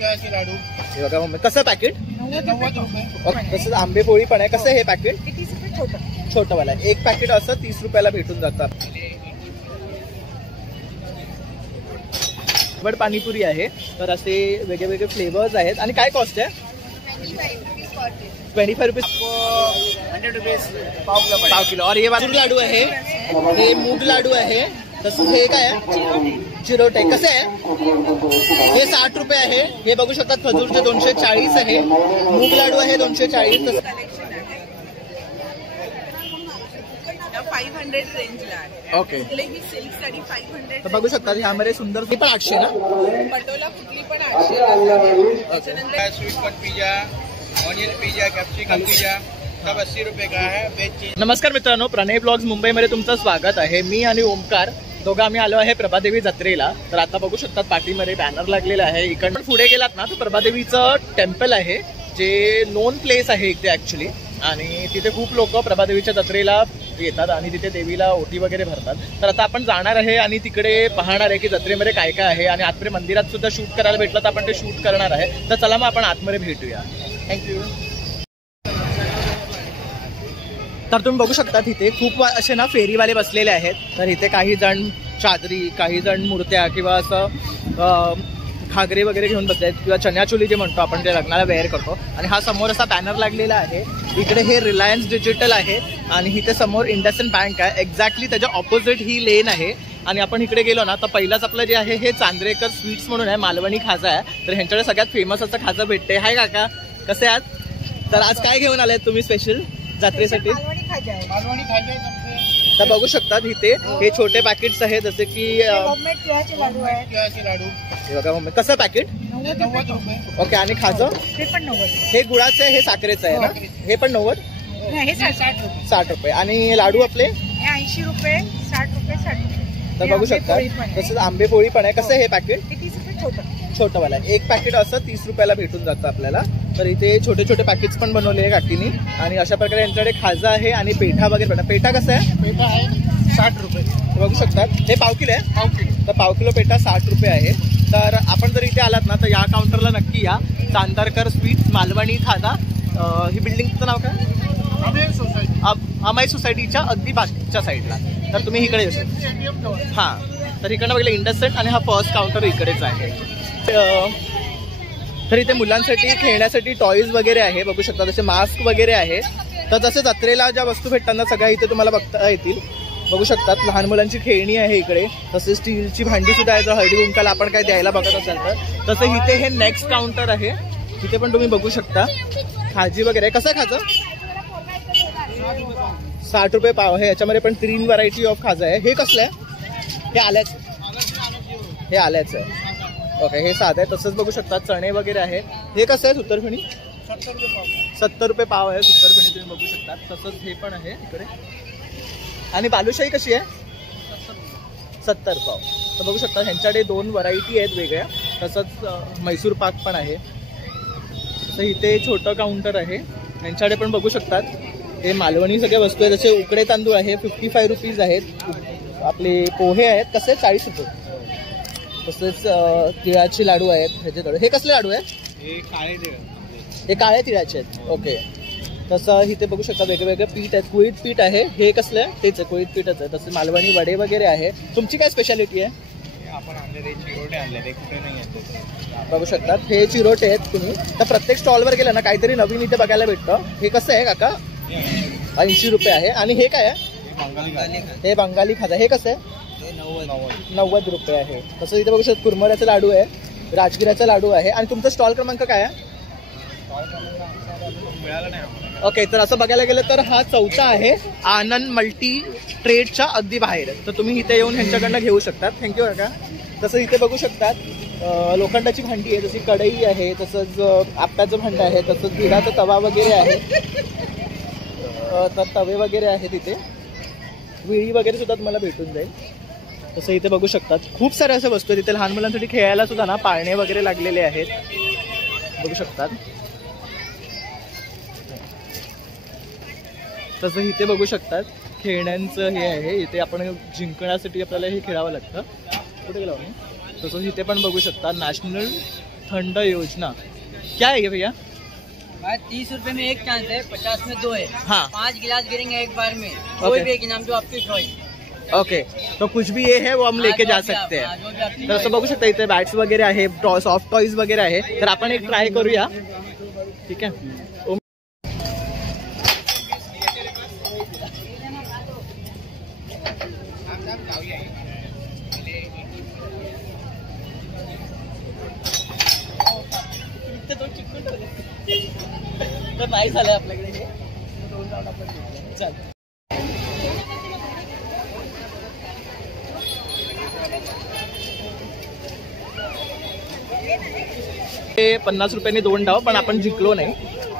तिळाचे लाडू हे बघा मम्मी, कसं पॅकेट? 90 रुपये. ओके, तसंच आंबे पोळी पण आहे. कसं आहे हे पॅकेट? 30 रुपये छोटं. छोटंवाला एक पॅकेट असं 30 रुपयाला भेटून जातात. बट पाणीपुरी आहे, तर असे वेगळे वेगळे फ्लेवर्स आहेत. आणि काय कॉस्ट आहे? 25 रुपीज 100 रुपीज पाव किलो. और हे वाजूर लाडू आहे, हे मूग लाडू आहे. तसंच हे काय आहे? चिरोटे. कसे आहे? हे 60 रुपये आहे. हे बघू शकतात खजूरचे 240 आहे. मूग लाडू आहे 240. 500 रेंजला आहे. ओके, कुठलीही सिल्क साडी 500. तर बघू शकतात ह्यामध्ये सुंदर. हे पण 800 ना? पटोला कुठली पण 800. त्याच्यानंतर sweet corn pizza, onion pizza, capsicum pizza सब 80 रुपये का है. Veg cheese. नमस्कार मित्रांनो, प्रणय ब्लॉग्स मुंबईमध्ये तुमचं स्वागत आहे. मी आणि ओमकार दोघं आम्ही आलो आहे प्रभादेवी जत्रेला. तर आता बघू शकतात पाठीमध्ये बॅनर लागलेला आहे. इकडनं पुढे गेलात ना, तर प्रभादेवीचं टेम्पल आहे, जे नोन प्लेस आहे इथे ऍक्च्युली. आणि तिथे खूप लोक प्रभादेवीच्या जत्रेला येतात आणि तिथे देवीला ओटी वगैरे भरतात. तर आता आपण जाणार आहे आणि तिकडे पाहणार आहे की जत्रेमध्ये काय काय आहे. आणि आतमध्ये मंदिरात सुद्धा शूट करायला भेटलं तर आपण ते शूट करणार आहे. तर चला मग आपण आतमध्ये भेटूया. थँक्यू. तर तुम्ही बघू शकता तिथे खूप असे ना फेरीवाले बसलेले आहेत. तर इथे काही जण चादरी, काही जण मूर्त्या किंवा असं घागरे वगैरे घेऊन बसले आहेत, किंवा चण्याचोली जे म्हणतो आपण, ते लग्नाला वेअर करतो. आणि हा समोर असा बॅनर लागलेला आहे. इकडे हे रिलायन्स डिजिटल आहे आणि इथे समोर इंडसइंड बँक आहे. एक्झॅक्टली त्याच्या ऑपोजिट ही लेन आहे. आणि आपण इकडे गेलो ना, तर पहिलाच आपलं जे आहे हे चांद्रेकर स्वीट्स म्हणून आहे, मालवणी खाजा आहे. तर ह्यांच्याकडे सगळ्यात फेमस असं खाजा भेटते. हाय काका, कसे आहात? तर आज काय घेऊन आलाय तुम्ही स्पेशल जत्रेसाठी? मालवणी खाजा आहे. मालवणी खायचे तर बघू शकतात इथे हे छोटे पॅकेट्स आहेत, जसे की होममेड तिळाचे लाडू आहेत. तिळाचे लाडू हे बघा मम्मी, कसं पॅकेट? 90 रुपये. ओके. आणि खाजं? ते पण 90. हे गुळाचं आहे, हे साखरेचं आहे ना? हे पण 90? नाही, हे 60 रुपये. 60 रुपये. आणि लाडू आपले? हे 80 रुपये, 60 रुपये, 60 रुपये. तर बघू शकता. तसंच आंबे पोळी पण आहे. कसं आहे हे पॅकेट? हे 30 रुपये छोटं. छोटंवाला एक पॅकेट असं 30 रुपयाला भेटून जातं आपल्याला. तर इथे छोटे छोटे पॅकेट्स पण बनवले आहे काकीनी. आणि अशा प्रकारे यांच्याकडे खाजा आहे आणि पेठा वगैरे पण. पेठा कसं आहे? पेठा आहे 60 रुपये. बघू शकतात. हे पाव किलो आहे? पाव किलो. तर पाव किलो पेठा 60 रुपये आहे. तर आपण जर इथे आलात ना, तर या काउंटरला नक्की या. चांदरकर स्वीट्स, मालवणी खाजा. ही बिल्डिंगचं नाव काय? अमाई सोसायटीच्या अगदी बाजूच्या साईडला. तर तुम्ही इकडे येऊ शकता. हां, तर इकडनं बघितलं इंडसइंड आणि हा फर्स्ट काउंटर इकडेच आहे. तर इथे मुलांसाठी खेळण्यासाठी टॉईज वगैरे आहे. बघू शकता जसे मास्क वगैरे आहे. तर जसे जत्रेला ज्या वस्तू भेटतात ना, सगळ्या इथे तुम्हाला बघता येतील. बघू शकतात लहान मुलांची खेळणी आहे इकडे. तसे स्टीलची भांडी सुद्धा आहे, जर हळदी कुंकाला आपण काय द्यायला बघत असाल तर. तसं इथे हे नेक्स्ट काउंटर आहे, तिथे पण तुम्ही बघू शकता खाजी वगैरे. कसं खाजं? 60 रुपये पाव आहे. याच्यामध्ये पण 3 व्हरायटी ऑफ खाजा आहे. हे कसलं आहे? हे आल्याचं, हे आल्याचं आहे. ओके, हे साधं आहे. तसंच बघू शकता चणे वगैरे आहे. हे कसं आहे? सुतरफेणी 70 रुपये पाव आहे सुतरफेणी, तुम्ही बघू शकता. तसंच हे पण आहे इकडे. आणि बालुशाही कशी आहे? 70 पाव. तर बघू शकता ह्यांच्याकडे 2 व्हरायटी आहेत वेगळ्या. तसंच मैसूर पाक पण आहे. तसं इथे छोटं काउंटर आहे, यांच्याकडे पण बघू शकतात हे मालवणी सगळ्या वस्तू आहेत. जसे उकडे तांदूळ आहे 55 रुपीज आहेत. आपले पोहे आहेत कसे 40 रुपये. तसेच तिळाचे लाडू आहेत ह्याच्याकडे. हे कसले लाडू आहेत? हे काळे तिळाचे आहेत. ओके. तसं इथे बघू शकता वेगवेगळे पीठ आहेत. कुळीत पीठ आहे. हे कसलं आहे? तेच आहे, कुळीत पीठच आहे. तसे मालवणी वडे वगैरे आहे. तुमची काय स्पेशालिटी आहे? आपण आणलेले चिरोटे आणलेले, कुठे नाही येत. बघू शकतात हे चिरोटे आहेत. तुम्ही तर प्रत्येक स्टॉलवर गेला ना काहीतरी नवीन इथे बघायला भेटतं. हे कसं आहे काका? 80 रुपये आहे. आणि हे काय आहे? हे बंगाली खाजा. हे कसं आहे? 90 रुपये आहे. तसं इथे बघू शकता कुरमुऱ्याचा लाडू आहे, राजगिराचा लाडू आहे. आणि तुमचा स्टॉल क्रमांक काय आहे? ओके. तर असं बघायला गेलं तर हा 4था आहे, आनंद मल्टी ट्रेडच्या अगदी बाहेर. तर तुम्ही इथे येऊन ह्यांच्याकडनं घेऊ शकतात. थँक्यू काका. तसं इथे बघू शकतात लोखंडाची भांडी आहे, जशी कढई आहे, तसंच आप्याचं भांडं आहे, तसंच बिडाचा तवा वगैरे आहे. तर तवे वगैरे आहेत इथे. विळी वगैरे सुद्धा तुम्हाला भेटून जाईल. तसं इथे बघू शकतात खूप साऱ्या अशा वस्तू आहेत. इथे लहान मुलांसाठी खेळायला सुद्धा ना पाळणे वगैरे लागलेले आहेत, बघू शकतात. तसं इथे बघू शकतात खेळण्यांचं हे आहे. इथे आपण जिंकण्यासाठी आपल्याला हे खेळावं लागतं. कुठे गेलो आम्ही? तसंच इथे पण बघू शकता नॅशनल ठंड योजना क्या है ये भैया? 30 रुपए में एक चांस है, 50 में 2 है। हाँ 5 गिलास गिरेंगे एक बार में, कोई भी एक इनाम जो आपकी चॉइस। ओके, तो कुछ भी ये है वो हम लेके जा सकते हैं. तर असं बघू शकता इथे बॅट्स वगैरे आहे, सॉफ्ट टॉईज वगैरे आहे. तर आपण एक ट्राय करूया. ठीक आहे. तर नाही झालं आपल्याकडे हे 2 राऊंड आपण घेतले. चल हे 50 रुपयांनी 2 डाव, पण आपण जिंकलो नाही.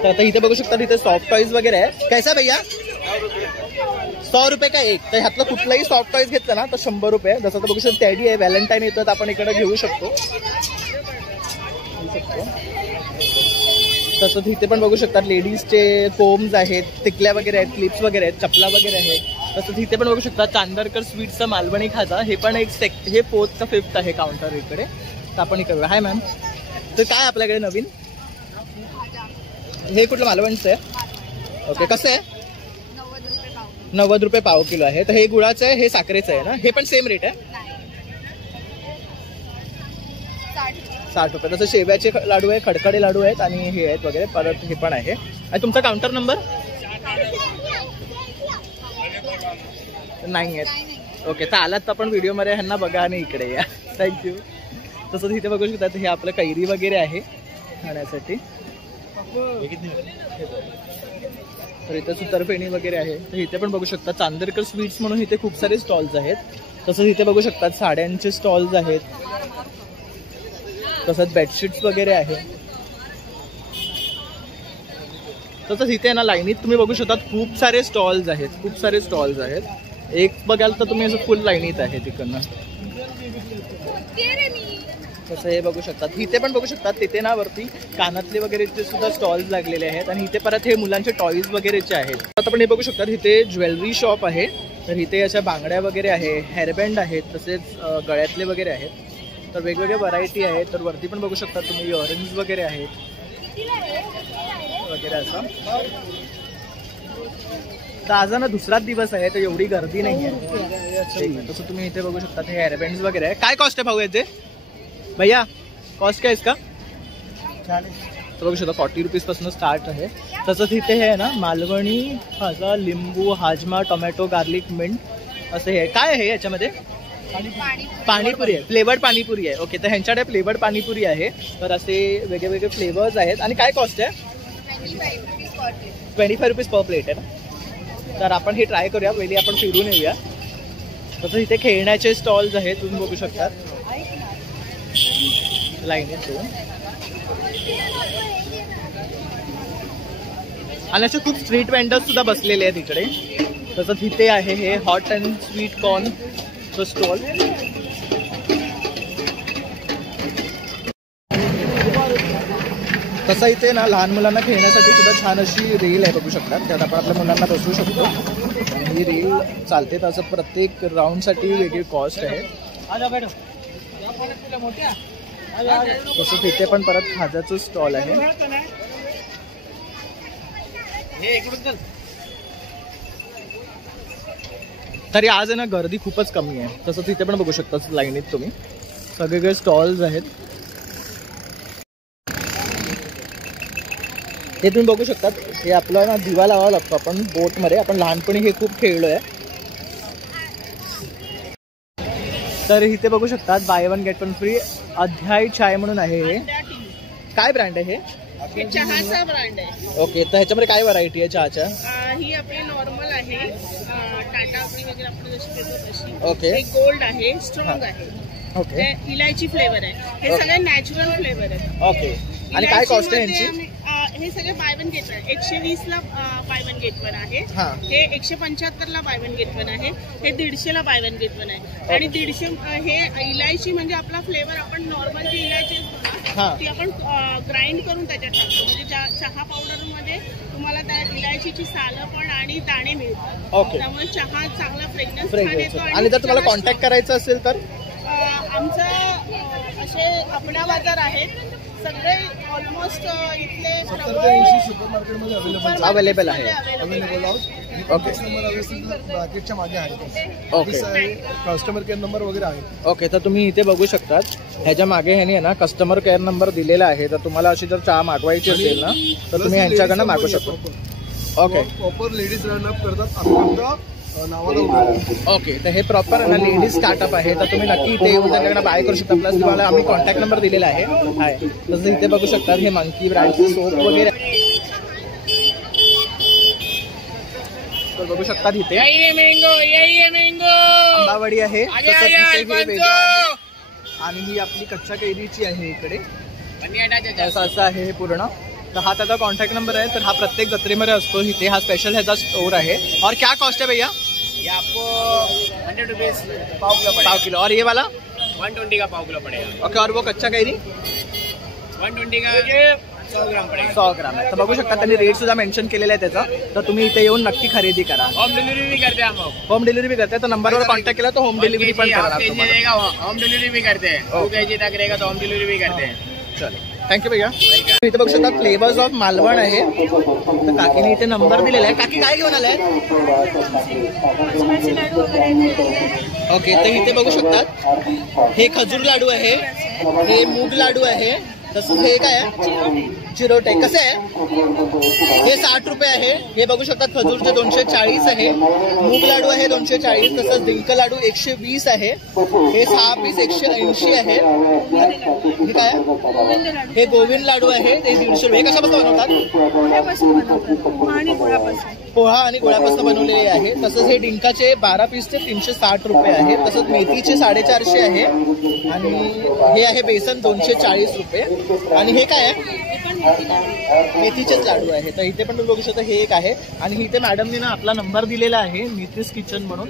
तर आता इथे बघू शकता इथे सॉफ्ट टॉईज वगैरे आहे. कैसा भैया? 100 रुपये का एक. तर ह्यातलं कुठलाही सॉफ्ट टॉईज घेतलं ना तर 100 रुपये. जसं तर बघू शकता टॅडी आहे, व्हॅलेंटाईन येतं तर आपण इकडे घेऊ शकतो. तसंच इथे पण बघू शकता लेडीजचे कोम्स आहेत, टिकल्या वगैरे आहेत, क्लिप्स वगैरे आहेत, चपला वगैरे आहेत. तसंच इथे पण बघू शकता चांदरकर स्वीट्सचा मालवणी खाजा. हे पण एक हे 4th का 5th आहे काउंटर इकडे. तर आपण करूया. हाय मॅम, तर काय आपल्याकडे नवीन? हे कुठलं मालवणचं आहे? ओके, कसं आहे? 90 रुपये पाव किलो आहे. तर हे गुळाचं आहे, हे साखरेचं आहे ना? हे पण सेम रेट आहे? 60 रुपये. तसं शेव्याचे लाडू आहे, खडखडे लाडू आहेत आणि हे आहेत वगैरे. परत हे पण आहे. आणि तुमचा काउंटर नंबर नाही आहे? ओके, तर आलात तर आपण व्हिडिओमध्ये ह्यांना बघा आणि इकडे या. थँक्यू. तसंच इथे बघू शकता हे आपलं कैरी वगैरे आहे खाण्यासाठी. तर इथे सुतरफेणी वगैरे आहे. तर इथे पण बघू शकता चांदरकर स्वीट्स म्हणून इथे खूप सारे स्टॉल्स आहेत. तसंच इथे बघू शकता साड्यांचे स्टॉल्स आहेत. तसंच बेडशीट्स वगैरे आहे. तसंच इथे ना लाईनीत तुम्ही बघू शकता खूप सारे स्टॉल्स आहेत, खूप सारे स्टॉल्स आहेत. एक बघाल तर तुम्ही असं फुल लाईनीत आहे तिकडनं. तसं हे बघू शकतात. इथे पण बघू शकतात तिथे ना वरती कानातले वगैरेचे सुद्धा स्टॉल्स लागलेले आहेत. आणि इथे परत हे मुलांचे टॉईज वगैरेचे आहेत. आता पण हे बघू शकतात इथे ज्वेलरी शॉप आहे. तर इथे अशा बांगड्या वगैरे आहे, हेअरबँड आहेत, तसेच गळ्यातले वगैरे आहेत. तर वेगवेगळ्या व्हरायटी आहेत. तर वरती पण बघू शकता तुम्ही इयरिंग्स वगैरे आहेत वगैरे असं. तर आज ना दुसराच दिवस आहे तर एवढी गर्दी नाही आहे. तसं तुम्ही इथे बघू शकता हे हेअरबँड्स वगैरे आहे. काय कॉस्ट आहे भाऊ याचे भैया? कॉस्ट काय इसका? 40. तर बघू शकता 40 रुपीजपासून स्टार्ट आहे. तसंच इथे हे आहे ना मालवणी खाजा, लिंबू, हाजमा, टोमॅटो, गार्लिक, मिंट असं हे काय आहे याच्यामध्ये? पाणीपुरी आहे, फ्लेवर्ड पाणीपुरी आहे. ओके, तर ह्यांच्याकडे फ्लेवर्ड पाणीपुरी आहे. तर असे वेगळे फ्लेवर्स आहेत. आणि काय कॉस्ट आहे? 25 रुपीज पर प्लेट आहे ना. तर आपण हे ट्राय करूया. पहिली आपण फिरून येऊया. तसं इथे खेळण्याचे स्टॉल्स आहेत, तुम्ही बघू शकतात लाईनीत. आणि असे खूप स्ट्रीट वेंडर्स सुद्धा बसलेले आहेत इकडे. तसंच इथे आहे हे hot and sweet corn stall. तसं इथे ना लहान मुलांना खेळण्यासाठी सुद्धा छान अशी रेल आहे, बघू शकतात. त्यात आपण आपल्या मुलांना बसवू शकतो. ही रेल चालते. तसं प्रत्येक राऊंडसाठी वेगळी कॉस्ट आहे. तसंच इथे पण परत खाजाचं स्टॉल आहे. तरी आज आहे ना गर्दी खूपच कमी आहे. तसंच इथे पण बघू शकता लाईनीत तुम्ही सगळीकडे स्टॉल्स आहेत. हे तुम्ही बघू शकतात. हे आपला ना दिवा लावावा लागतो आपण बोटमध्ये. आपण लहानपणी हे खूप खेळलोय. तर इथे बघू शकतात बाय 1 गेट 1 फ्री अध्याय चाय म्हणून आहे. हे काय ब्रँड आहे? हे चहाचा ब्रँड आहे. ओके, तर ह्याच्यामध्ये काय व्हरायटी आहे चहाच्या? ही आपली नॉर्मल आहे, टाटा आपली वगैरे आपण जशी देतो तशी. ओके, हे गोल्ड आहे, स्ट्रॉंग आहे. ओके, इलायची फ्लेवर आहे. हे सगळे नॅचरल फ्लेवर आहेत. ओके. आणि काय कॉस्ट आहे यांची? हे सगळे बाय 1 गेट 1. 120 ला बाय 1 गेट 1 आहे. हे 175 ला बाय 1 गेट 1 आहे. हे 150 ला बाय 1 गेट 1 आहे. आणि 150 हे इलायची म्हणजे आपला फ्लेवर आपण नॉर्मल जी इलायची असतो ना ती आपण ग्राइंड करून त्याच्यात टाकतो. म्हणजे चहा पावडर मध्ये तुम्हाला त्या इलायचीची सालं पण आणि दाणे मिळतात. त्यामुळे चहा चांगला फ्रेग्रन्स येतो. आणि जर तुम्हाला कॉन्टॅक्ट करायचं असेल तर आमचा असे आपणा बाजार आहेत. सगळे ऑलमोस्ट इथले 70 ते 80 सुपर मार्केटमध्ये अवेलेबल आहे. ओके. ब्रॅकेटच्या मागे आहे. ओके. कस्टमर केअर नंबर वगैरे आहे. ओके, तर तुम्ही इथे बघू शकतात ह्याच्या मागे ह्याने आहे ना कस्टमर केअर नंबर दिलेला आहे. तर तुम्हाला अशी जर चहा मागवायची असेल ना तर तुम्ही ह्यांच्याकडनं मागवू शकतो. ओके. प्रॉपर लेडीज रनअप करतात नावाला. ओके, तर हे प्रॉपर ना लेडीज स्टार्टअप आहे. तर तुम्ही नक्की इथे येऊन त्यांच्याकडे बाय करू शकता. प्लस तुम्हाला आम्ही कॉन्टॅक्ट नंबर दिलेला आहे. तसं इथे बघू शकतात हे मंकी ब्रँडचे सोप वगैरे बघू शकतात. इथे आंबावडी आहे आणि ही आपली कच्च्या कैरीची आहे इकडे. असं आहे हे पूर्ण. तर हा त्याचा कॉन्टॅक्ट नंबर आहे. तर हा प्रत्येक जत्रेमध्ये असतो. इथे हा स्पेशल ह्याचा स्टोर आहे. और क्या कॉस्ट है भैया? ये आपको 100 रुपीज पाव किलो और ये वाला 120 का पाव किलो पड़ेगा. ओके. और वो कच्चा कैरी 120 का 100 ग्राम पड़ेगा. 100 ग्राम आहे. तर बघू शकता त्यांनी रेट सुद्धा मेन्शन केलेला आहे त्याचा. तर तुम्ही इथे येऊन नक्की खरेदी करा. होम डिलिव्हरी भी करते हैं हम लोग. होम डिलिव्हरी भी करते हैं. तो नंबरवर कॉन्टॅक्ट केला तो होम डिलिव्हरी पण करणार तुम्हाला. होम डिलिव्हरी भी करते हैं. 2 kg तक रहेगा तो होम डिलिव्हरी भी करते हैं. चलो, थँक्यू भैया. इथे बघू शकता फ्लेवर्स ऑफ मालवण आहे. तर काकीने इथे नंबर दिलेला आहे. काकी काय घेऊन आलाय? ओके, तर इथे बघू शकतात हे खजूर लाडू आहे, हे मूग लाडू आहे, तसंच हे काय आहे चिरोटे. कसे आहे? हे 60 रुपये आहे. हे बघू शकतात खजूरचे 240 आहे. मूग लाडू आहे 240. तसंच डिंक लाडू 120 आहे. हे 6 पीस 180 आहे. हे काय आहे? हे गोविंद लाडू आहे ते 150 रुपये. हे कशापासून बनवतात? पोहा आणि गुळापासून बनवलेले आहे. तसंच हे डिंकाचे 12 पीसचे 360 रुपये आहे. तसंच मेथीचे 450 आहे आणि हे आहे बेसन 240 रुपये. आणि हे काय आहे? मेथीचेच लाडू आहे. तर इथे पण तुम्ही बघू शकता हे एक आहे. आणि इथे मॅडमने ना आपला नंबर दिलेला आहे नीतीश किचन म्हणून,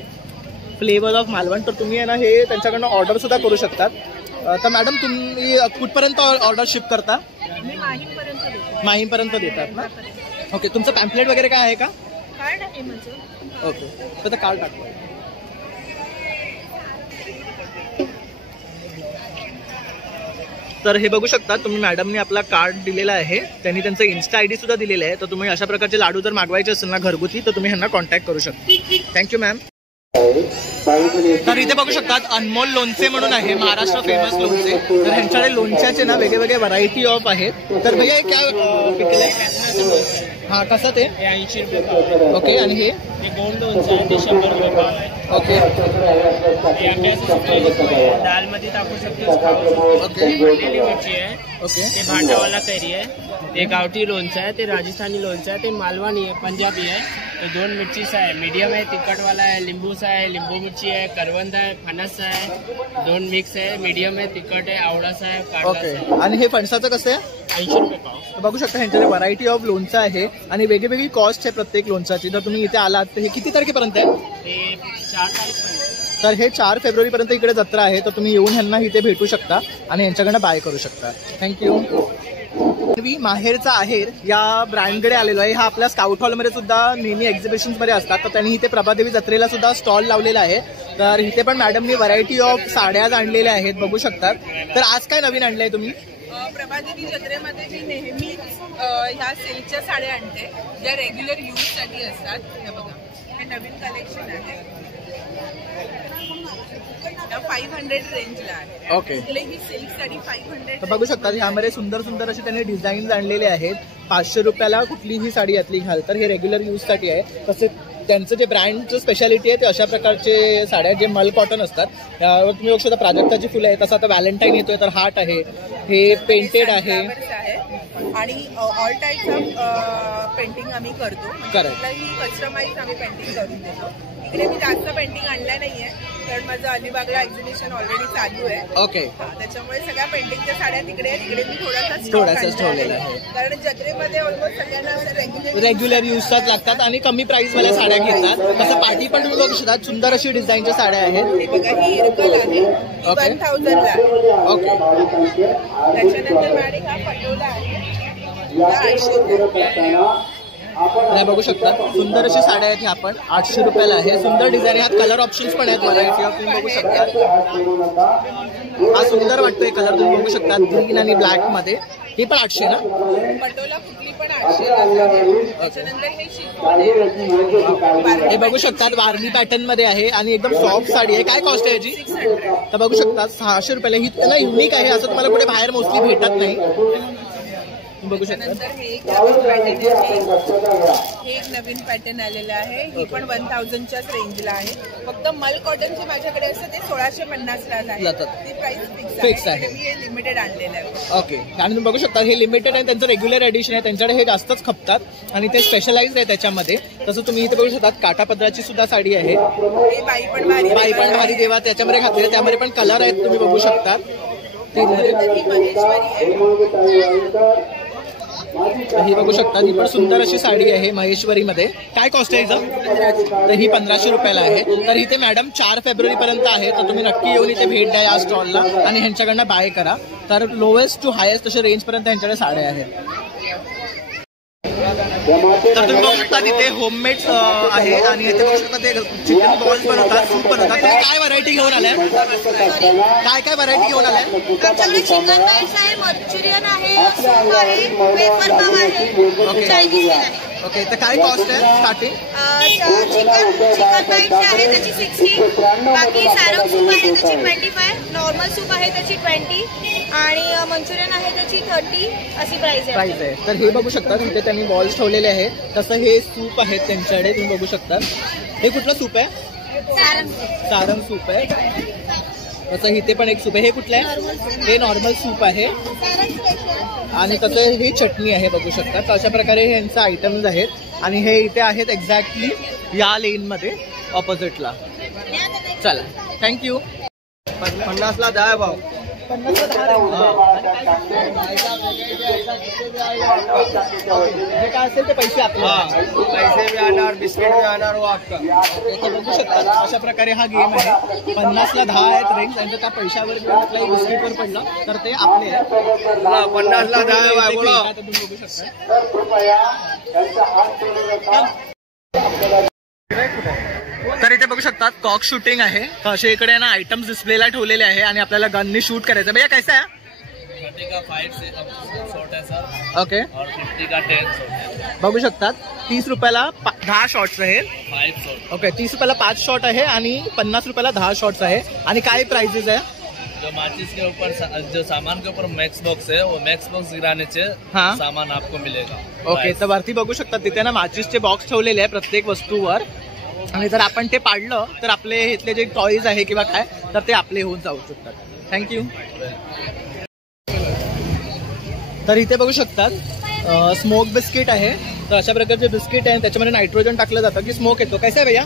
फ्लेवर ऑफ मालवण. तर तुम्ही आहे ना हे त्यांच्याकडनं ऑर्डर सुद्धा करू शकतात. तर मॅडम तुम्ही कुठपर्यंत ऑर्डर शिप करता? माहीमपर्यंत देतात ना. ओके, तुमचं पॅम्पलेट वगैरे काय आहे का? कार्ड आहे माझं. ओके, तर कार्ड टाकतो. तर हे बघू शकता तुम्ही मॅडमने आपला कार्ड दिलेला आहे. त्यांनी त्यांचं इन्स्टा ID सुद्धा दिलेलं आहे. तर तुम्ही अशा प्रकारचे लाडू जर मागवायचे असेल ना घरगुती तर तुम्ही ह्यांना कॉन्टॅक्ट करू शकता. Thank you ma'am. तर इथे बघू शकतात अनमोल लोणचे म्हणून आहे, महाराष्ट्र फेमस लोणचे. तर ह्यांच्याकडे लोणच्याचे ना वेगवेगळे व्हरायटी ऑफ आहेत. तर भैया हे क्या पिकल आहे? हा, कसं ते? 80 रुपये. ओके. आणि हे गोल्ड लोणचं आहे ते 100 रुपये. ओके. दाल मध्ये टाकू शकतो. ओके. मिरची आहे. ओके. ते भाटावाला कैरी आहे. ते गावठी लोणचं आहे. ते राजस्थानी लोणचं आहे. ते मालवणी आहे, पंजाबी आहे. ते 2 मिरचीचा आहे, मीडियम आहे, तिखटवाला आहे, लिंबूचा आहे, लिंबू मिरची आहे, करवंद आहे, फणस आहे, 2 मिक्स आहे, मीडियम आहे, तिखट आहे, आवळाचा आहे, काढाचा आहे. ओके. आणि हे फणसाचं कसं आहे? 80 रुपये पाव. बघू शकता ह्यांच्याकडे व्हरायटी ऑफ लोणचं आहे आणि वेगवेगळी कॉस्ट आहे प्रत्येक लोणचाची. तर तुम्ही इथे आलात तर हे किती तारखेपर्यंत आहे? ते 4 तारीख. तर हे 4 फेब्रुवारीपर्यंत इकडे जत्रा आहे. तर तुम्ही येऊन ह्यांना इथे भेटू शकता आणि यांच्याकडनं बाय करू शकता. थँक्यू. माहेरचा आहेर या ब्रँडकडे आलेलो आहे. हा आपल्या स्काउट हॉलमध्ये सुद्धा नेहमी एक्झिबिशन्स मध्ये असतात. तर त्यांनी इथे प्रभादेवी जत्रेला सुद्धा स्टॉल लावलेला आहे. तर इथे पण मॅडमनी व्हरायटी ऑफ साड्या आणलेल्या आहेत बघू शकतात. तर आज काय नवीन आणलंय तुम्ही? प्रभादेवी जत्रेमध्ये मी नेहमी ह्या सिल्कच्या साड्या आणते ज्या रेग्युलर यूजसाठी असतात. हे बघा, हे नवीन कलेक्शन आहे. 500 रेंजला आहे. ओके. ही सिल्क साडी 500. तर बघू शकता ह्यामध्ये सुंदर सुंदर असे त्यांनी डिझाईन्स आणलेले आहेत. 500 रुपयाला कुठलीही साडी यातली घाल. तर हे रेग्युलर यूजसाठी आहे. तसेच त्यांचं जे ब्रँडचं स्पेशालिटी आहे ते अशा प्रकारचे साड्या जे मल कॉटन असतात. त्यावर तुम्ही बघू शकता प्राजक्ताची फुलं आहे. तसं आता व्हॅलेंटाईन येतोय तर हार्ट आहे, हे पेंटेड आहे आणि ऑल टाईप्स ऑफ पेंटिंग आम्ही करतो. कुठलाही कस्टमाइज आम्ही पेंटिंग करून देतो. इकडे मी जास्त पेंटिंग आणल्या नाहीये कारण माझं अलिबागला एक्झिबिशन ऑलरेडी चालू आहे. ओके. त्याच्यामुळे सगळ्या पेंटिंगच्या साड्या तिकडे मी थोडासा ठेवलेला आहे. कारण जत्रेमध्ये ऑलमोस्ट सगळ्यांना रेग्युलर यूजचाच लागतात आणि कमी प्राइस वाल्या साड्या घेतात. तसं पाठी पण तुम्ही बघू शकता सुंदर अशी डिझाईनच्या साड्या आहेत. बघा, ही इरकल आहे 1000 ला. ओके. त्याच्यानंतर मॅडम हा पटोला आहे 800 हे बघू शकता सुंदर अशी साड्या आहेत. ह्या पण 800 रुपयाला आहे. सुंदर डिझाईन. ह्यात कलर ऑप्शन्स पण आहेत व्हरायटी ऑफ. तुम्ही बघू शकता हा सुंदर वाटतोय कलर. तुम्ही बघू शकता ग्रीन आणि ब्लॅक मध्ये. ही पण 800 ना? पटोला कुठली पण 800. त्याच्यानंतर हे शिफॉन हे बघू शकतात वारली पॅटर्न मध्ये आहे आणि एकदम सॉफ्ट साडी आहे. काय कॉस्ट आहे याची? 600. तर बघू शकतात 600 रुपयाला. ही त्याला युनिक आहे, असं तुम्हाला कुठे बाहेर मोस्टली भेटत नाही. बघू शकता. नंतर हे एक नवीन पॅटर्न आहे, हे एक नवीन पॅटर्न आलेलं आहे. ही पण 1000च्याच रेंजला आहे. फक्त मल कॉटनचे माझ्याकडे असतं ते 1650ला आहे. ती प्राइस फिक्स आहे. मी हे लिमिटेड आणलेलं आहे. ओके. आणि तुम्ही बघू शकता हे लिमिटेड आहे, त्यांचं रेग्युलर एडिशन आहे. त्यांच्याकडे हे जास्तच खपतात आणि ते स्पेशलाइज आहे त्याच्यामध्ये. तसं तुम्ही इथे बघू शकता काठापदराची सुद्धा साडी आहे. हे बाई पण भारी देवा त्याच्यामध्ये घातलेली आहे. त्यामध्ये पण कलर आहेत तुम्ही बघू शकता. ही बघू शकता ही पण सुंदर अशी साडी आहे महेश्वरी मध्ये. काय कॉस्ट आहे हिचं? तर ही 1500 रुपयाला आहे. तर इथे मॅडम 4 फेब्रुवारी पर्यंत आहे, तर तुम्ही नक्की येऊन इथे भेट द्या या स्टॉलला आणि ह्यांच्याकडनं बाय करा. तर लोएस्ट टू हायेस्ट तशा रेंज पर्यंत ह्यांच्याकडे साड्या आहेत. तर तुम्ही बघू शकता तिथे होममेड आहे आणि इथे बघू शकता ते चिकन बॉल्स बनवतात, सूप बनवतात. काय व्हरायटी घेऊन आल्या? काय व्हरायटी घेऊन आल्या? आमच्याकडे चिकन राईस आहे, मंचुरियन आहे, सूप आहे, वेफर पाव आहे, चायनीज आहे. ओके. तर काय कॉस्ट आहे स्टार्टिंग? चिकन राईस आहे त्याची 60, बाकी सारंग सूप आहे त्याची 25, नॉर्मल सूप आहे त्याची 20 आणि मंचुरियन आहे त्याची 30 अशी प्राइस आहे. तर हे बघू शकता तिथे त्यांनी बॉल्स ठेवलेले आहेत. तसं हे सूप आहेत त्यांच्याकडे तुम्ही बघू शकता. हे कुठलं सूप आहे? सारंग सूप आहे. तसं इथे पण एक सूप आहे. हे कुठलं आहे? हे नॉर्मल सूप आहे आणि तसं ही चटणी आहे बघू शकता. तर अशा प्रकारे हे यांचे आयटम्स आहेत आणि हे इथे आहेत एक्झॅक्टली या लेन मध्ये ऑपोजिटला. चला थँक्यू. 50ला 10 भाव. 50ला 10. जे काय असेल ते पैसे आपले. पैसे भी आणार, बिस्किट भी आणार वो आपका. बघू शकता अशा प्रकारे हा गेम आहे. 50ला 10 आहेत रेंज आणि त्या पैशावर किंवा कुठल्याही बिस्किटवर पडलं तर ते आपले आहे. 50ला 10 आहे बोला. तुम्ही बघू शकता. तर इथे बघू शकतात कॉक शूटिंग आहे. तर असे इकडे ना आयटम्स डिस्प्लेला ठेवलेले आहे आणि आपल्याला गननी शूट करायचं. भैया कैसा आहे? 30 का 5 से शॉट है सर. ओके. और 50 का 10 शॉट है. बघू शकतात 30 रुपयाला 10 शॉट्स आहे. 5 शॉट. ओके. 30 रुपयाला 5 शॉट आहे आणि 50 रुपयाला 10 शॉट्स आहे. आणि काय प्राइसेस आहे? जो माचिस के ऊपर जो सामान के ऊपर मैक्स बॉक्स है वो मैक्स बॉक्स गिराने से हाँ सामान आपको मिलेगा. ओके. तर वरती बघू शकता तिथे ना माचिसचे बॉक्स ठेवलेले आहे प्रत्येक वस्तूवर आणि जर आपण ते पाडलं तर आपले इथले जे टॉईज आहे किंवा काय तर ते आपले होऊन जाऊ शकतात. थँक्यू. तर इथे बघू शकतात स्मोक बिस्किट आहे. तर अशा प्रकारचे बिस्किट आहे त्याच्यामध्ये नायट्रोजन टाकलं जातं की स्मोक येतो. कैसा आहे भैया?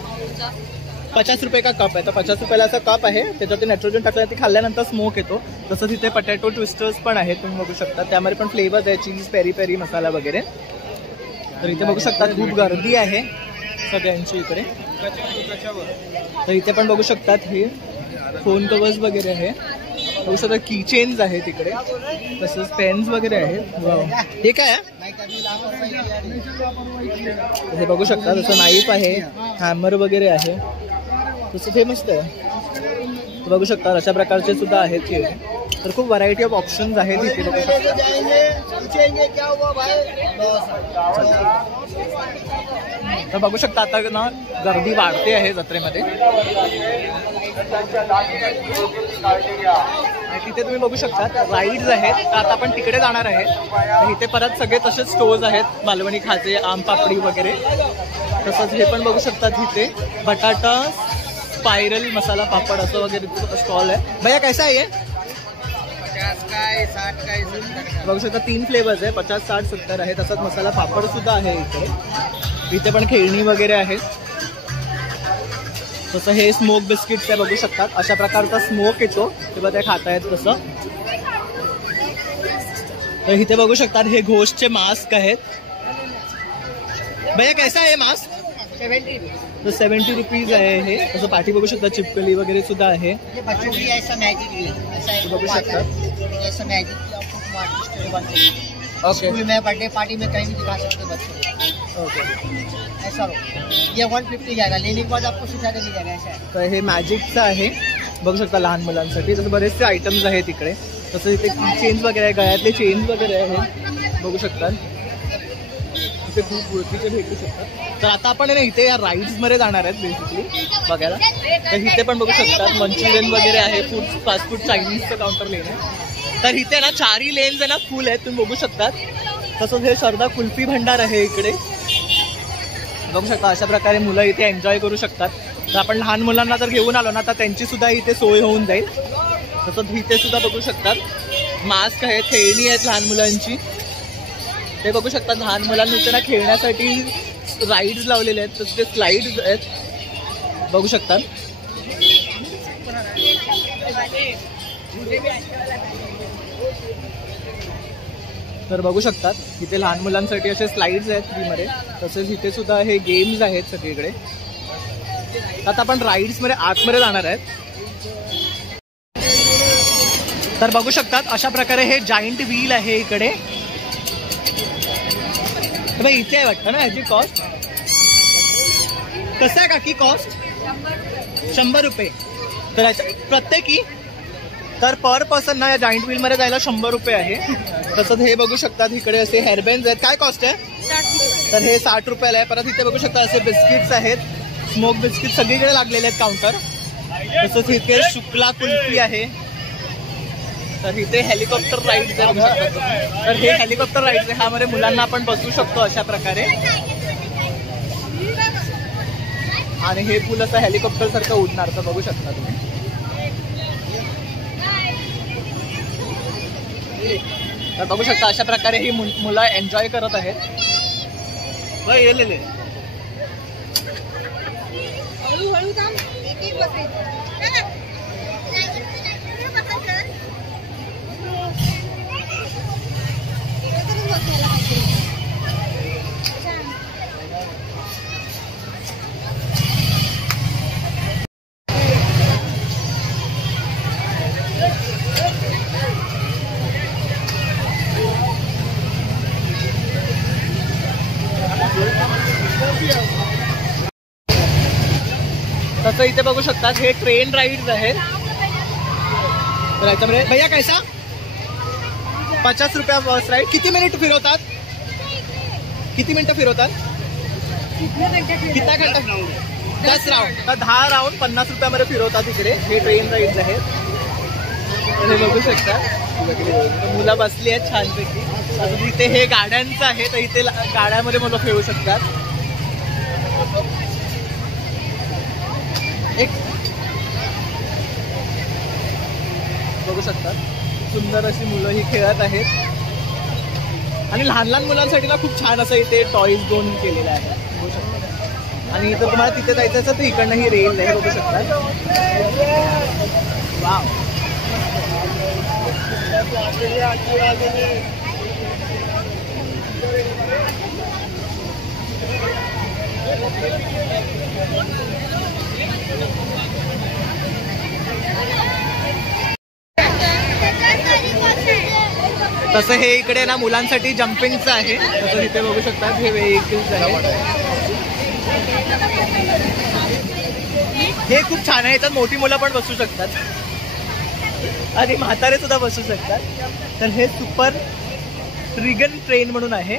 50 रुपये का कप आहे. तर 50 रुपयाला असा कप आहे, त्याच्यावरती नायट्रोजन टाकलं ती खाल्ल्यानंतर स्मोक येतो. तसंच इथे पटॅटो ट्विस्टर्स पण आहेत तुम्ही बघू शकता. त्यामध्ये पण फ्लेवर्स आहे चीज, पेरी पेरी मसाला वगैरे. तर इथे बघू शकता खूप गर्दी आहे सगळ्यांची इकडे. तर इथे पण बघू शकतात हे फोन कवर्स वगैरे आहे. बघू शकता की चेन्स आहे तिकडे, तसंच पेन्स वगैरे आहेत. हे काय आहे? हे बघू शकता तसं नाईफ आहे, हॅमर वगैरे आहे. तसं ते मस्त आहे. बघू शकता अशा प्रकारचे सुद्धा आहेत ते. तर खूप व्हरायटी ऑफ ऑप्शन्स आहेत इथे बघू शकता. तर बघू शकता आता ना गर्दी वाढते आहे जत्रेमध्ये. तिथे तुम्ही बघू शकता राईड्स आहेत. तर आता आपण तिकडे जाणार आहे. तर इथे परत सगळे तसेच स्टोर्स आहेत, मालवणी खाजे, आम पापडी वगैरे. तसंच हे पण बघू शकता तिथे बटाटा स्पायरल मसाला पापड असं वगैरे स्टॉल आहे. भैया कैसा आहे? 50 का 60 का बघू शकता 3 फ्लेवर्स आहे, 50, 60, 70 आहे. तसंच मसाला पापड सुद्धा आहे इथे. इथे पण खेळणी वगैरे आहेत. तसं हे स्मोक बिस्किट्स आहे बघू शकतात. अशा प्रकारचा स्मोक येतो तेव्हा ते खातायत तसं. तर इथे बघू शकतात हे घोषचे मास्क आहेत. भैया कैसा आहे मास्क? 70 तर 70 रुपीज आहे हे. तसं पाठी बघू शकता चिपकली वगैरे सुद्धा आहे. बच्चों के लिए ऐसा मैजिक भी है. बघू शकता. ऐसा मैजिक ओके. स्कूल में बर्थडे पार्टी में कहीं भी दिखा सकते बच्चों. ओके. ऐसा ये 150 जाएगा, लेने के बाद आपको सुझा मिल जाएगा. ऐसा है. तर हे मॅजिकचं आहे बघू शकता लहान मुलांसाठी. तसं बरेचसे आयटम्स आहेत इकडे. तसं इथे चेन्स वगैरे आहे, गळ्यातले चेन्स वगैरे आहे बघू शकतात. इथे खूप ओळखीचे भेटू शकतात. तर आता आपण आहे ना इथे या राईड्समध्ये जाणार आहेत बेसिकली बघायला. तर इथे पण बघू शकतात मंचुरियन वगैरे आहे, फास्ट फूड चायनीजचं काउंटर लेन आहे. तर इथे ना 4 लेन्स आहे ना फुल आहेत, तुम्ही बघू शकतात. तसंच हे शारदा कुल्फी भंडार आहे इकडे बघू शकता. अशा प्रकारे मुलं इथे एन्जॉय करू शकतात. तर आपण लहान मुलांना जर घेऊन आलो ना तर त्यांची सुद्धा इथे सोय होऊन जाईल. तसंच इथे सुद्धा बघू शकतात मास्क आहेत, खेळणी आहेत लहान मुलांची. ते बघू शकतात लहान मुलांनी इथे ना खेळण्यासाठी राईड्स लावलेले आहेत. तसं ते स्लाईड्स आहेत बघू शकतात. तर बघू शकतात इथे लहान मुलांसाठी असे स्लाईड्स आहेत फ्रीमध्ये. तसेच इथे सुद्धा हे गेम्स आहेत सगळीकडे. आता आपण राईड्समध्ये आतमध्ये जाणार आहेत. तर बघू शकतात अशा प्रकारे हे जायंट व्हील आहे इकडे. तर इथे आहे वाटतं ना ह्याची कॉस्ट कसं आहे काकी? कॉस्ट 100 रुपये. तर याच्या प्रत्येकी तर पर पर्सन ना या जायंट व्हीलमध्ये जायला 100 रुपये आहे. तसंच हे बघू शकतात इकडे असे हेअरबँड्स आहेत. काय कॉस्ट आहे? तर हे 60 रुपयाला आहे. परत इथे बघू शकता असे बिस्किट्स आहेत, स्मोक बिस्किट सगळीकडे लागलेले आहेत काउंटर. तसंच इथे शुक्ला कुल्फी आहे. तर इथे हेलिकॉप्टर राईड्स आहे बघू शकता. तर हे हेलिकॉप्टर राईड्स आहे, ह्यामध्ये मुलांना आपण बसू शकतो अशा प्रकारे. आणि हे पूल असं हेलिकॉप्टर सारखं उडणार तर बघू शकता तुम्ही. तर बघू शकता अशा प्रकारे ही मुलं एन्जॉय करत आहेत. तसं इथे बघू शकतात हे ट्रेन राईड्स आहेत. तर याच्यामध्ये भैया कैसा 50 रुपया बस राईड. किती मिनिट फिरवतात? किती मिनिटं फिरवतात? किती घंटा? 10 राऊंड. तर 10 राऊंड 50 रुपयामध्ये फिरवतात इकडे. हे ट्रेन राईड्स आहेत. हे बघू शकता मुलं बसली आहेत छानपैकी. इथे हे गाड्यांचं आहे तर इथे गाड्यामध्ये मुलं खेळू शकतात. एक बघू शकतात सुंदर अशी मुलं ही खेळत आहेत. आणि लहान लहान मुलांसाठी ना खूप छान असं इथे टॉईज झोन केलेलं आहे बघू शकता. आणि जर तुम्हाला तिथे जायचं असेल तर इकडनं ही रेल आहे बघू शकता. वाव. तसं हे इकडे ना मुलांसाठी जम्पिंगचं आहे. तसं इथे बघू शकतात हे व्हेइकल्स आहे. हे खूप छान आहे. याच्यात मोठी मुलं पण बसू शकतात आणि म्हातारे सुद्धा बसू शकतात. तर हे सुपर ट्रिगन ट्रेन म्हणून आहे.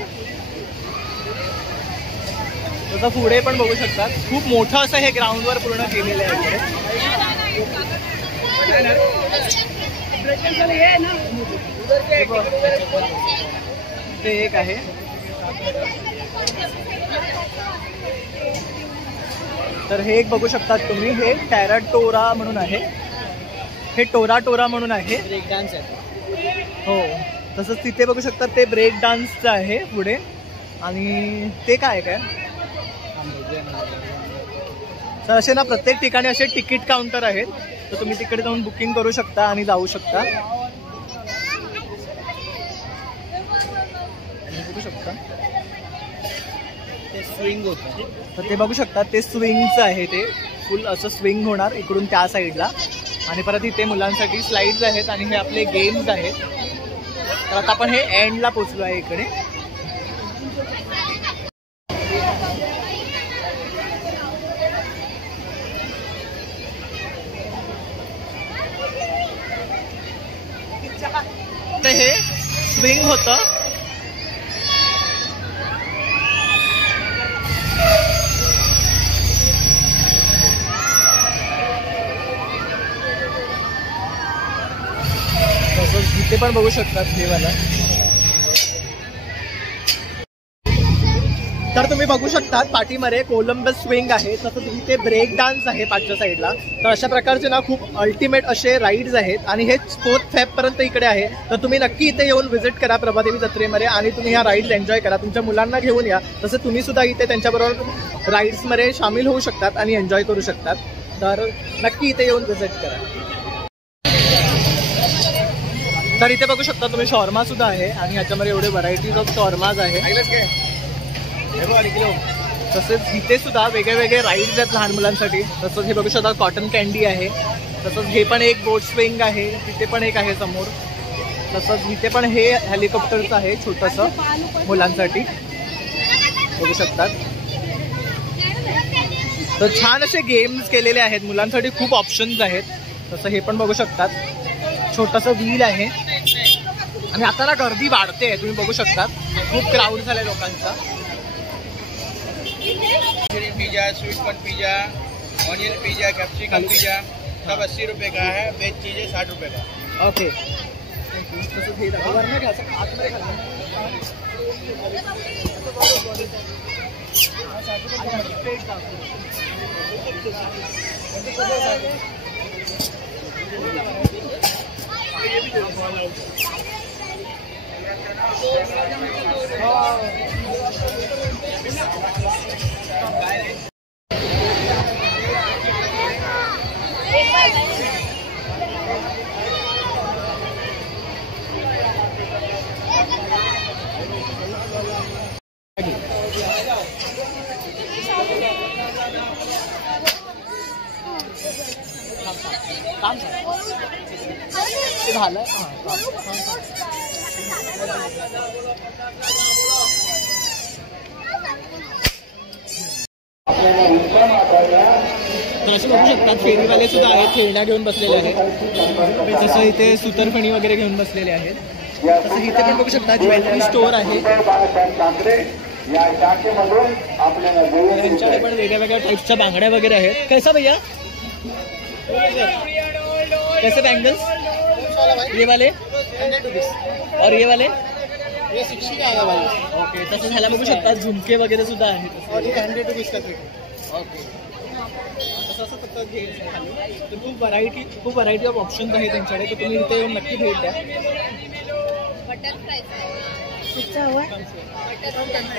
तसं पुढे पण बघू शकतात खूप मोठं असं हे ग्राउंडवर पूर्ण केलेलं आहे. ते एक आहे. तर हे एक बघू शकतात तुम्ही हे टॅराटोरा म्हणून आहे. हे टोरा म्हणून आहे. ब्रेक डान्स आहे हो. तसंच तिथे बघू शकतात ते ब्रेक डान्सचं आहे पुढे. आणि ते काय काय तर असे ना प्रत्येक ठिकाणी असे तिकीट काउंटर आहेत. तर तुम्ही तिकडे जाऊन बुकिंग करू शकता आणि जाऊ शकता. बघू शकता ते स्विंग होतं. तर ते बघू शकता ते स्विंगचं आहे. ते फुल असं स्विंग होणार इकडून त्या साईडला. आणि परत इथे मुलांसाठी स्लाइड्स आहेत आणि हे आपले गेम्स आहेत. तर आता आपण हे एंडला पोचलो आहे इकडे. तर हे स्विंग होतं. इथे पण बघू शकतात हे वाला. तर तुम्ही बघू शकतात पाठीमध्ये कोलंबस स्विंग आहे, तसंच इथे ब्रेक डान्स आहे पाठच्या साईडला. तर अशा प्रकारचे ना खूप अल्टिमेट असे राईड्स आहेत आणि हे 4 फेब्रुवारीपर्यंत इकडे आहे. तर तुम्ही नक्की इथे येऊन व्हिजिट करा प्रभादेवी जत्रेमध्ये आणि तुम्ही ह्या राईड्स एन्जॉय करा. तुमच्या मुलांना घेऊन या, तसं तुम्ही सुद्धा इथे त्यांच्याबरोबर राईड्समध्ये सामील होऊ शकतात आणि एन्जॉय करू शकतात. तर नक्की इथे येऊन व्हिजिट करा. तर इथे बघू शकता तुम्ही शॉर्मा सुद्धा आहे आणि ह्याच्यामध्ये एवढे व्हरायटीज ऑफ शॉर्माज आहे. तसेच इथे सुद्धा वेगळे वेगळे राईड्स आहेत लहान मुलांसाठी. तसंच हे बघू शकता कॉटन कॅन्डी आहे. तसंच हे पण एक बोट स्विंग आहे, तिथे पण एक आहे समोर. तसंच इथे पण हे हेलिकॉप्टरचं आहे छोटंसं मुलांसाठी बघू शकतात. तर छान असे गेम्स केलेले आहेत मुलांसाठी, खूप ऑप्शन्स आहेत. तसं हे पण बघू शकतात छोटंसं व्हील आहे आणि आता ना गर्दी वाढते, तुम्ही बघू शकतात खूप क्राऊड झालाय लोकांचा. Pizza, sweet corn pizza, onion pizza, capsicum pizza सब 80 रुपये का है. वेज चीज़ें 60 रुपये का. ओके. झालं. असे बघू शकतात फेरीवाले सुद्धा आहेत, खेळण्या घेऊन बसलेले आहेत. जसं इथे सुतरफणी वगैरे घेऊन बसलेले आहेत. तसं इथे पण बघू शकता ज्वेलरी स्टोअर आहे. त्यांच्याकडे पण वेगळ्या वेगळ्या टाईपच्या बांगड्या वगैरे आहेत. कैसा भैया, कैसे बैंगल्स? ये वाले 100 रुपीज और ये वाले ये 60 का आएगा भाई. ओके. तसं ह्याला बघू शकता झुमके वगैरे सुद्धा आहेत और ये 100 रुपीज का सेट. ओके. तसं असं फक्त गेम्स आहे खाली. तर खूप व्हरायटी ऑफ ऑप्शन्स आहेत त्यांच्याकडे. तर तुम्ही इथे येऊन नक्की भेट द्या.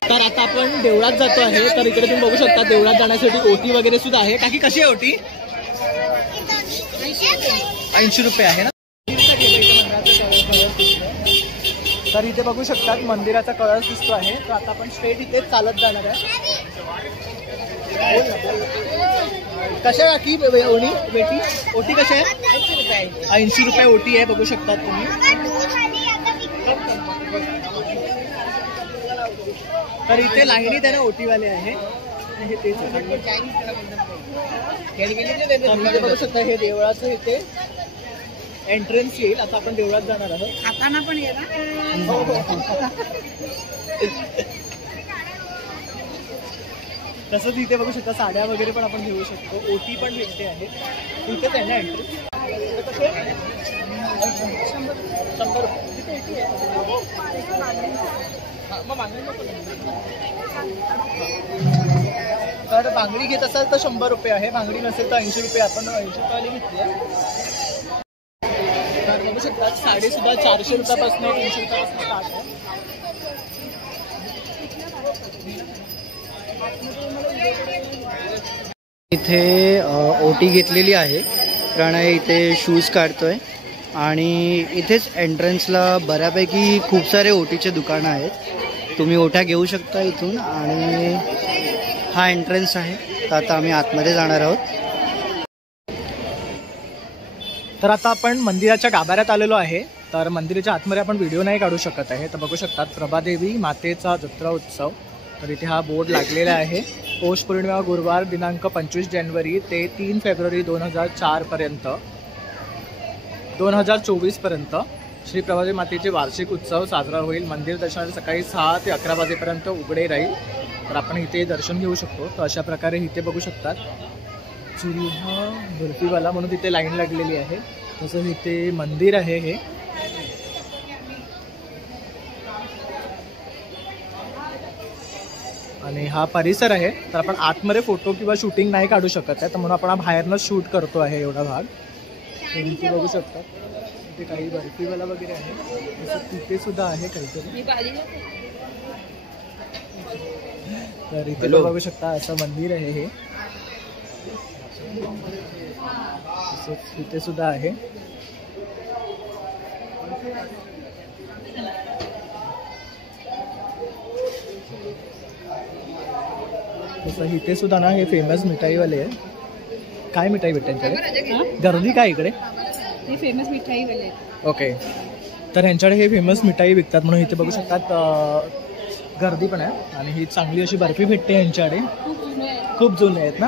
तर आता आपण देवळात जातो आहे. तर इकडे तुम्ही बघू शकता देवळात जाण्यासाठी ओटी वगैरे सुद्धा आहे. काकी कशी आहे ओटी? 80 रुपये आहे ना. तर इथे बघू शकतात मंदिराचा कळस दिसतो आहे. तर आता आपण स्ट्रेट इथे चालत जाणार आहे. कशा काकी ओणी बेटी ओटी कशा आहे? 80 रुपये ओटी आहे बघू शकतात तुम्ही. तर इथे लाईनीत आहे ना ओटीवाले आहे. बघू शकता हे देवळाचं इथे एंट्रन्स येईल. आता आपण देवळात जाणार आहोत. हाताना पण ये ना. तसंच इथे बघू शकता साड्या वगैरे पण आपण घेऊ शकतो. ओटी पण भेटते आहे इथेच आहे ना एंट्री. 100 तर बांगडी घेत असाल तर 100 रुपये आहे. बांगडी नसेल तर 80 रुपये. आपण 80 रुपयाला घेतली आहे. तर बघू शकता साडी सुद्धा 400 रुपयापासून 300 रुपयापासून स्टार्ट आहे. इथे ओटी घेतलेली आहे. प्रणय इथे शूज काढतोय आणि इथेच एंट्रन्सला बऱ्यापैकी खूप सारे ओटीचे दुकानं आहेत. तुम्ही ओट्या घेऊ शकता इथून आणि हा एंट्रन्स आहे. तर आता आम्ही आतमध्ये जाणार आहोत. तर आता आपण मंदिराच्या गाभाऱ्यात आलेलो आहे. तर मंदिराच्या आतमध्ये आपण व्हिडिओ नाही काढू शकत आहे. तर बघू शकतात प्रभादेवी मातेचा जत्रा उत्सव. तर इथे हा बोर्ड लागलेला आहे. पौष पौर्णिमा गुरुवार दिनांक 25 जानेवारी ते 3 फेब्रुवारी 2024 पर्यंत श्री प्रभादेवी मातेचे वार्षिक उत्सव साजरा होईल. मंदिर दर्शनाला सकाळी 6 ते 11 वाजेपर्यंत उघडे राहील. तर आपण इथे दर्शन घेऊ शकतो. तर अशा प्रकारे इथे बघू शकतात चुल्हा बर्फीवाला म्हणून तिथे लाईन लागलेली आहे. तसंच इथे मंदिर आहे हे. आणि हा परिसर आहे. तर आपण आतमध्ये फोटो किंवा शूटिंग नाही काढू शकत आहे, तर म्हणून आपण बाहेरनं शूट करतो आहे एवढा भाग. तर इथे बघू शकता इथे काही बर्फीवाला वगैरे आहे. तसं तिथे सुद्धा आहे काहीतरी. तर इथे बघू शकता असं मंदिर आहे हे. तसंच इथे सुद्धा आहे. तसं इथे सुद्धा ना हे फेमस मिठाईवाले आहे. काय मिठाई भेटेल त्यांच्याकडे? गर्दी काय इकडे? हे फेमस मिठाईवाले. ओके. तर ह्यांच्याकडे हे फेमस मिठाई विकतात म्हणून इथे बघू शकतात गर्दी पण आहे. आणि ही चांगली अशी बर्फी भेटते यांच्याकडे. खूप जुने आहेत ना?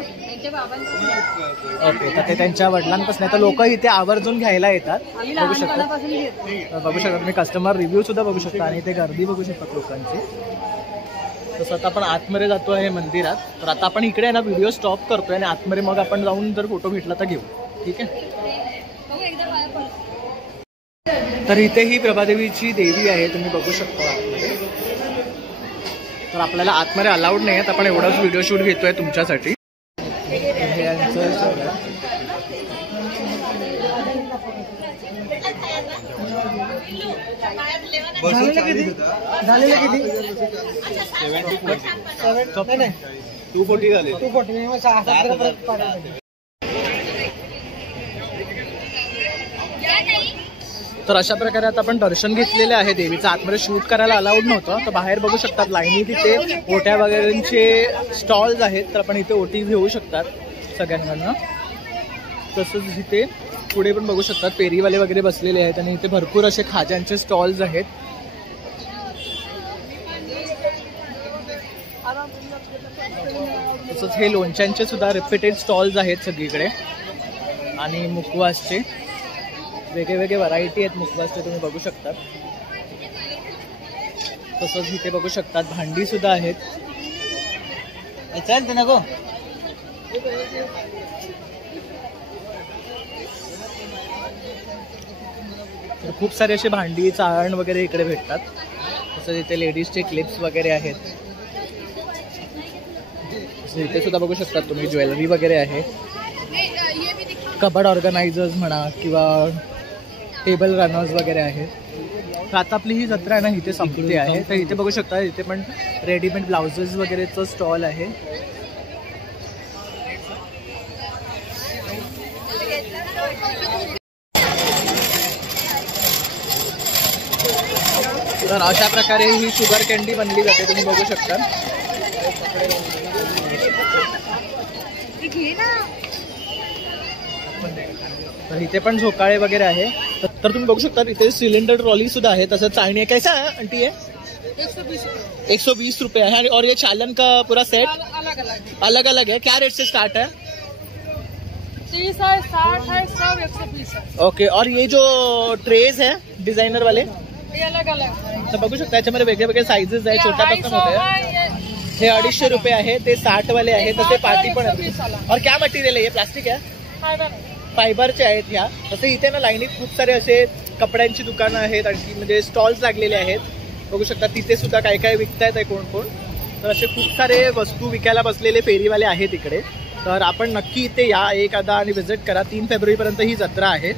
ओके. तर ते त्यांच्या वडिलांपासून आहे. तर लोक इथे आवर्जून घ्यायला येतात. बघू शकता तुम्ही कस्टमर रिव्ह्यू सुद्धा बघू शकता. आणि इथे गर्दी बघू शकतात लोकांची. तसं आता आपण आतमध्ये जातो आहे मंदिरात. तर आता आपण इकडे ना व्हिडिओ स्टॉप करतोय आणि आतमध्ये मग आपण जाऊन जर फोटो भेटला तर घेऊ. ठीक आहे. तर इथे ही प्रभादेवीची देवी आहे, तुम्ही बघू शकता आतमध्ये. तर आपल्याला आतमध्ये अलाउड नाही आहे, आपण एवढाच व्हिडिओ शूट घेतोय तुमच्यासाठी. झालेले किती? 240 झाले. 240. तर अशा प्रकारे आता आपण दर्शन घेतलेले आहे देवीचं. आतमध्ये शूट करायला अलाउड नव्हतं. तर बाहेर बघू शकतात लाईनी तिथे ओट्या वगैरेंचे स्टॉल्स आहेत. तर आपण इथे ओटी घेऊ शकतात सगळ्यांना. तसंच इथे पुढे पण बघू शकतात पेरीवाले वगैरे बसलेले आहेत. आणि इथे भरपूर असे खाज्यांचे स्टॉल्स आहेत. तसंच हे लोणच्यांचे सुद्धा रिपीटेड स्टॉल्स आहेत सगळीकडे. आणि मुखवासचे वेगळे व्हरायटी आहेत मुखवासचे, तुम्ही बघू शकतात. तसंच इथे बघू शकतात भांडी सुद्धा आहेत. चालते ना गो. तर खूप सारे असे भांडी चाळण वगैरे इकडे भेटतात. तसंच इथे लेडीजचे क्लिप्स वगैरे आहेत. इथे सुद्धा बघू शकतात तुम्ही ज्वेलरी वगैरे आहे. कबड ऑर्गनायझर्स म्हणा किंवा टेबल रनर्स वगैरे आहेत. तर आता आपली ही जत्रा आहे ना इथे संपली आहे. तर इथे बघू शकता इथे पण रेडीमेड ब्लाउजेस वगैरेचं स्टॉल आहे. तर अशा प्रकारे ही शुगर कॅन्डी बनली जाते, तुम्ही बघू शकता. तर इथे पण झोकाळे वगैरे आहे. तर तुम्ही बघू शकता इथे सिलेंडर ट्रॉली सुद्धा आहे. तसं चाळणी आहे. कैसा है आंटी? है 120 रुपये है. और ये चालन का पूरा सेट अलग अलग है. क्या रेट से स्टार्ट है? 30 है, 60 है, सब 120 है. ओके. और ये जो ट्रेज है डिझायनर वाले ये अलग अलग है. तर बघू शकता याच्यामध्ये वेगळे वेगळे साईजेस आहे. छोट्यापासून मोठे. हे 250 रुपये आहे. ते 60 वाले आहे. तसे पार्टी पण आहे. और क्या मटेरियल आहे? हे प्लास्टिक आहे, फायबरचे आहेत ह्या. तसं इथे ना लाईनीत खूप सारे असे कपड्यांची दुकानं आहेत. आणखी म्हणजे स्टॉल्स लागलेले आहेत. बघू शकता तिथे सुद्धा काय काय विकतायत आहे कोण कोण. तर असे खूप सारे वस्तू विकायला बसलेले फेरीवाले आहेत इकडे. तर आपण नक्की इथे या एकदा आणि व्हिजिट करा. 3 फेब्रुवारीपर्यंत ही जत्रा आहे.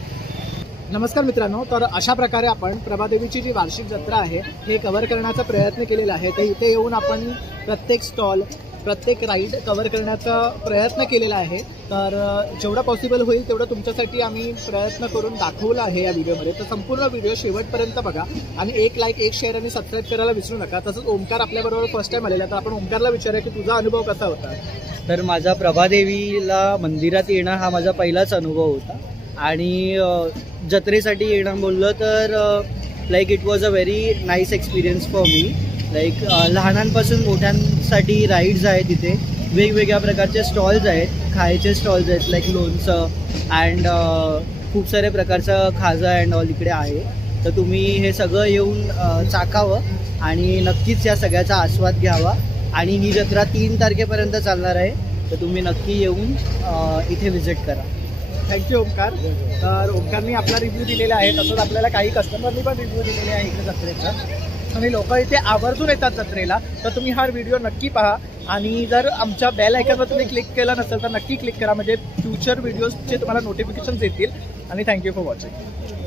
नमस्कार मित्रांनो. तर अशा प्रकारे आपण प्रभादेवीची जी वार्षिक जत्रा आहे हे कव्हर करण्याचा प्रयत्न केलेला आहे. तर इथे येऊन आपण प्रत्येक स्टॉल प्रत्येक राईड कव्हर करण्याचा प्रयत्न केलेला आहे. तर जेवढा पॉसिबल होईल तेवढं तुमच्यासाठी आम्ही प्रयत्न करून दाखवला आहे या व्हिडिओमध्ये. तर संपूर्ण व्हिडिओ शेवटपर्यंत बघा. आणि 1 लाईक 1 शेअर आणि सबस्क्राईब करायला विसरू नका. तसंच ओमकार आपल्याबरोबर फर्स्ट टाइम आलेला. तर आपण ओमकारला विचारूया की तुझा अनुभव कसा होता. तर माझा प्रभादेवीला मंदिरात येणं हा माझा पहिलाच अनुभव होता. आणि जत्रेसाठी येणं बोललं तर like it was a very nice experience for me. Like लहानांपासून मोठ्यांसाठी राईड्स आहेत. इथे वेगवेगळ्या प्रकारचे स्टॉल्स आहेत. खायचे स्टॉल्स आहेत लाईक लोणचं अँड खूप सारे प्रकारचं खाजा अँड ऑल इकडे आहे. तर तुम्ही हे सगळं येऊन चाकावं आणि नक्कीच या सगळ्याचा आस्वाद घ्यावा. आणि ही जत्रा 3 तारखेपर्यंत चालणार आहे, तर तुम्ही नक्की येऊन इथे व्हिजिट करा. थँक्यू ओमकार. तर ओमकारनी आपला रिव्ह्यू दिलेला आहे, तसंच आपल्याला काही कस्टमरनी पण रिव्ह्यू दिलेले आहे इकडे जत्रेचा. आणि लोक इथे आवर्जून येतात जत्रेला, तर तुम्ही हा व्हिडिओ नक्की पहा. आणि जर आमच्या बेल आयकॉनवर तुम्ही क्लिक केला नसेल तर नक्की क्लिक करा, म्हणजे फ्युचर व्हिडिओजचे तुम्हाला नोटिफिकेशन्स येतील. आणि थँक्यू फॉर वॉचिंग.